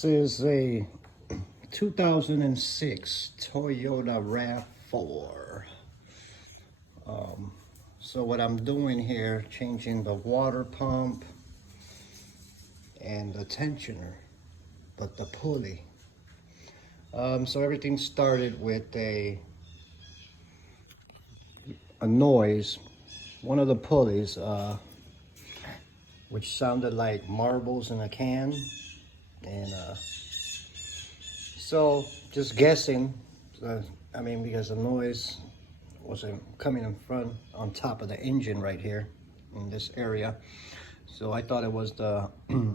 This is a 2006 Toyota RAV4. So what I'm doing here, changing the water pump and the tensioner, but the pulley. So everything started with a noise. One of the pulleys, which sounded like marbles in a can. And so just guessing, because the noise wasn't coming in front on top of the engine right here in this area. So I thought it was the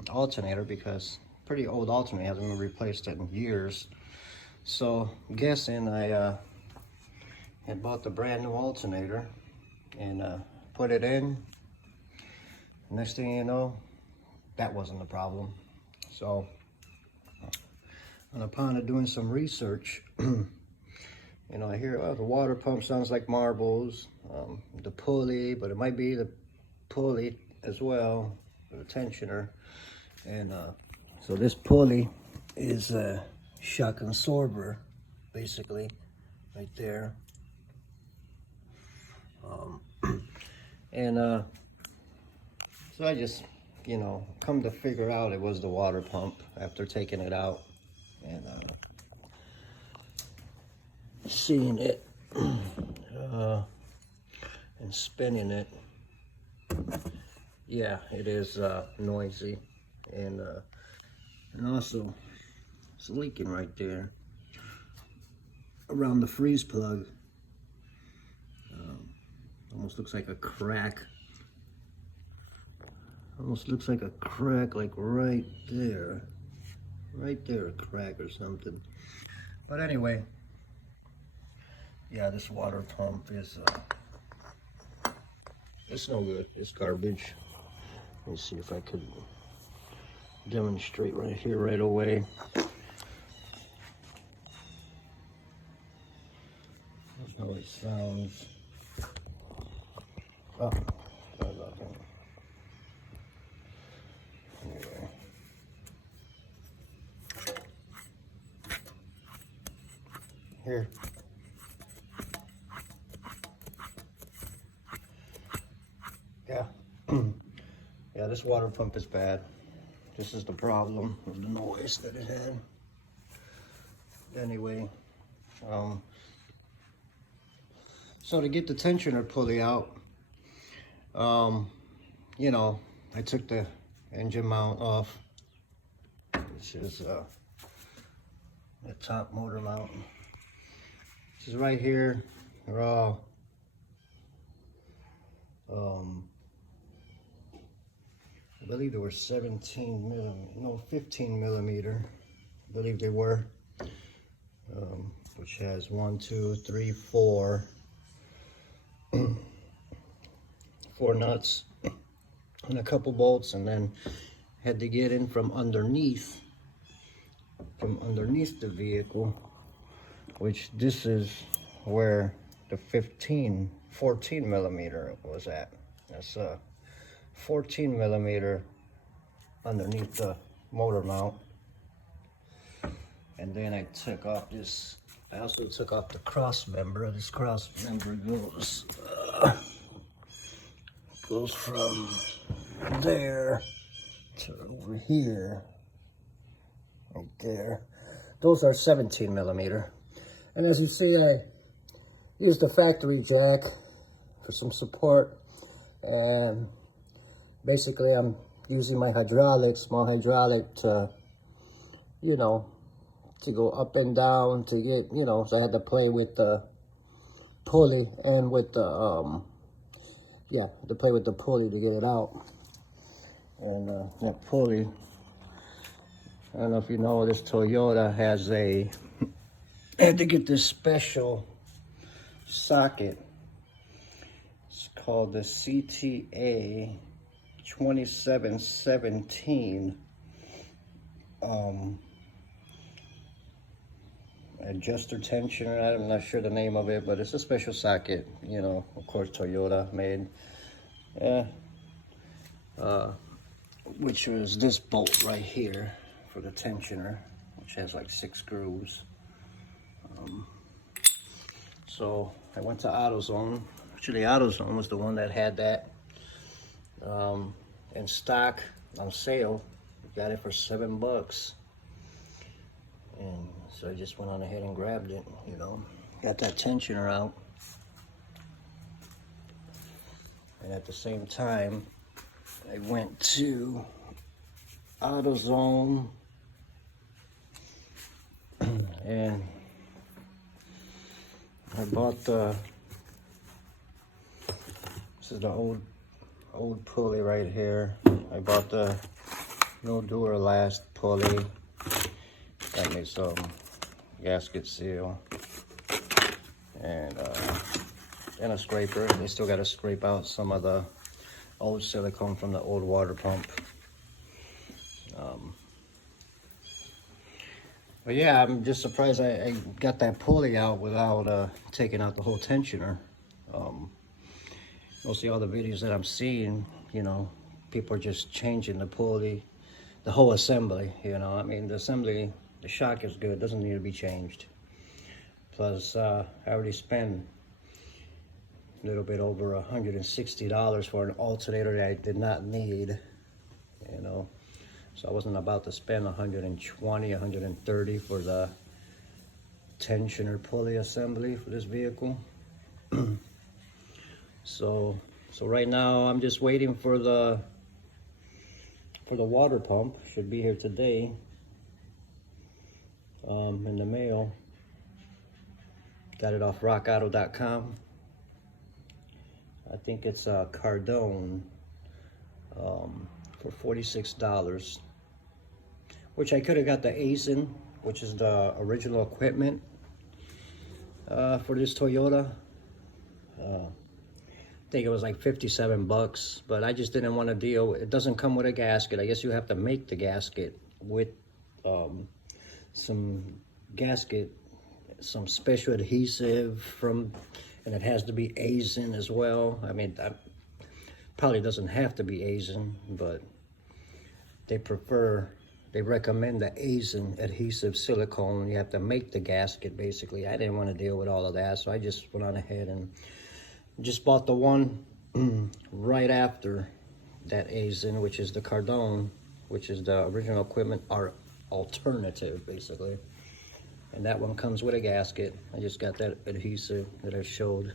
alternator, because pretty old alternator, hasn't been replaced in years. So guessing, I had bought the brand new alternator and put it in. Next thing you know, that wasn't the problem. So, and upon doing some research, I hear, oh, the water pump sounds like marbles, the pulley, but it might be the pulley as well, the tensioner. And so this pulley is a shock absorber, basically, right there. So I just, come to figure out it was the water pump after taking it out and seeing it and spinning it. Yeah, it is noisy, and also it's leaking right there around the freeze plug. Almost looks like a crack. Almost looks like a crack, like right there. Right there, a crack or something. But anyway, yeah, this water pump is, it's no good. It's garbage. Let me see if I could demonstrate right here, right away. That's how it sounds. Oh, sorry about that. Anyway. Here. Yeah. Yeah, this water pump is bad. This is the problem with the noise that it had. Anyway, so to get the tensioner pulley out, I took the engine mount off, which is the top motor mount. This is right here. They're all I believe they were 15 millimeter. I believe they were, which has 1, 2, 3, 4 nuts and a couple bolts, and then had to get in from underneath the vehicle, which this is where the 14 millimeter was at. That's 14 millimeter underneath the motor mount. And then I took off this, I also took off the cross member. This cross member goes from there to over here, right there. Those are 17 millimeter. And as you see, I used the factory jack for some support, and basically I'm using my small hydraulic to, to go up and down to get, so I had to play with the pulley and with the, to play with the pulley to get it out. And that pulley, I don't know if you know, this Toyota has I had to get this special socket. It's called the CTA 2717 adjuster tensioner. I'm not sure the name of it, but it's a special socket, of course Toyota made. Which was this bolt right here for the tensioner, which has like 6 screws. So I went to AutoZone. Actually, AutoZone was the one that had that in stock on sale. Got it for $7. And so I just went on ahead and grabbed it, you know. Got that tensioner out. And at the same time, I went to AutoZone and I bought this is the old pulley right here. I bought the no Duralast pulley. Got me some gasket seal and a scraper. They still got to scrape out some of the old silicone from the old water pump. But yeah, I'm just surprised I got that pulley out without taking out the whole tensioner. Mostly all the videos that I'm seeing, you know, people are just changing the pulley, the whole assembly, you know. I mean, the assembly, the shock is good, doesn't need to be changed. Plus, I already spent a little bit over $160 for an alternator that I did not need, you know. So I wasn't about to spend $120, $130 for the tensioner pulley assembly for this vehicle. So right now I'm just waiting for the water pump. Should be here today in the mail. Got it off rockauto.com. I think it's a Cardone for $46, which I could have got the ASIN, which is the original equipment for this Toyota. I think it was like $57, but I just didn't want to deal. It doesn't come with a gasket. I guess you have to make the gasket with some special adhesive from, and it has to be ASIN as well. I mean, that probably doesn't have to be ASIN, but they recommend the ASIN adhesive silicone. You have to make the gasket, basically. I didn't want to deal with all of that, so I just went on ahead and just bought the one right after that ASIN, which is the Cardone, which is the original equipment, or alternative, basically. And that one comes with a gasket. I just got that adhesive that I showed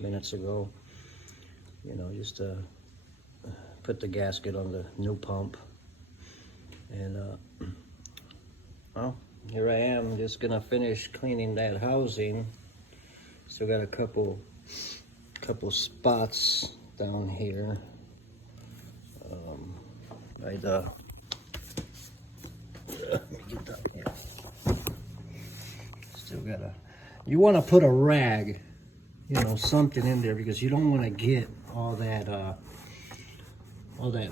minutes ago. You know, just to put the gasket on the new pump. And well, here I am, just gonna finish cleaning that housing. Still got a couple spots down here. Let me get down here. Still gotta. You want to put a rag, you know, something in there, because you don't want to get all that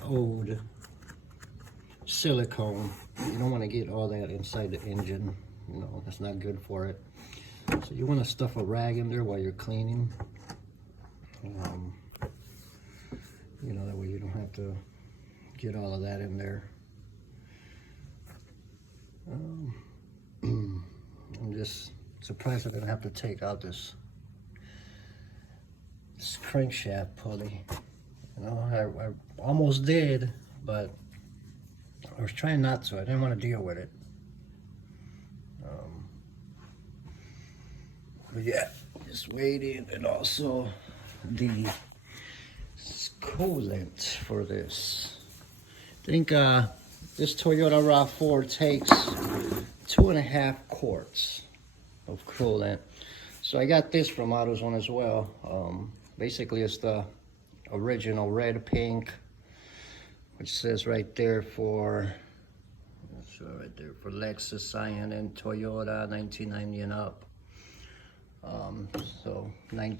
old silicone. You don't want to get all that inside the engine. You know, that's not good for it. So you want to stuff a rag in there while you're cleaning. You know, that way you don't have to get all of that in there. I'm just surprised I'm gonna have to take out this crankshaft pulley. You know, I almost did, but I was trying not to. I didn't want to deal with it. But yeah, just waiting. And also the coolant for this. I think this Toyota RAV4 takes 2.5 quarts of coolant. So I got this from AutoZone as well. Basically it's the original red pink, which says right there for, right there for Lexus, Scion, and Toyota 1990 and up. So I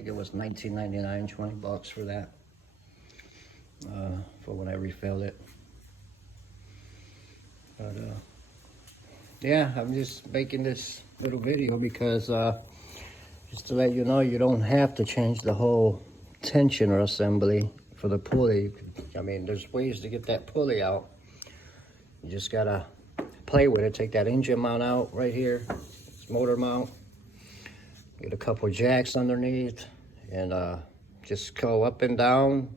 think it was $19.99, $20 for that, for when I refilled it. But yeah, I'm just making this little video because just to let you know, you don't have to change the whole tensioner assembly for the pulley. I mean, there's ways to get that pulley out. You just gotta play with it. Take that engine mount out right here, this motor mount, get a couple jacks underneath, and just go up and down.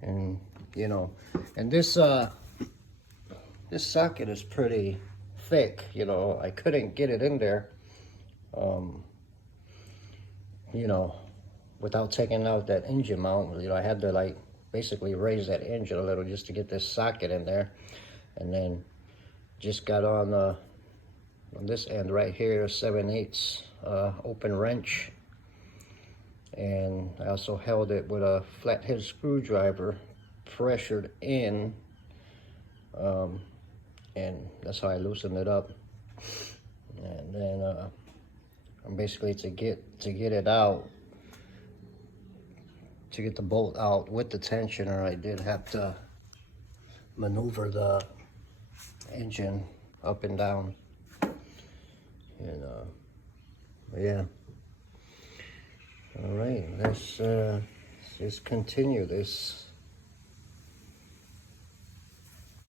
And you know, and this socket is pretty thick, you know. I couldn't get it in there, you know, without taking out that engine mount. You know, I had to like basically raise that engine a little just to get this socket in there. And then just got on this end right here, 7/8 open wrench. And I also held it with a flathead screwdriver pressured in, and that's how I loosened it up. And then basically to get it out, to get the bolt out with the tensioner, I did have to maneuver the engine up and down. And yeah. All right, let's just continue this.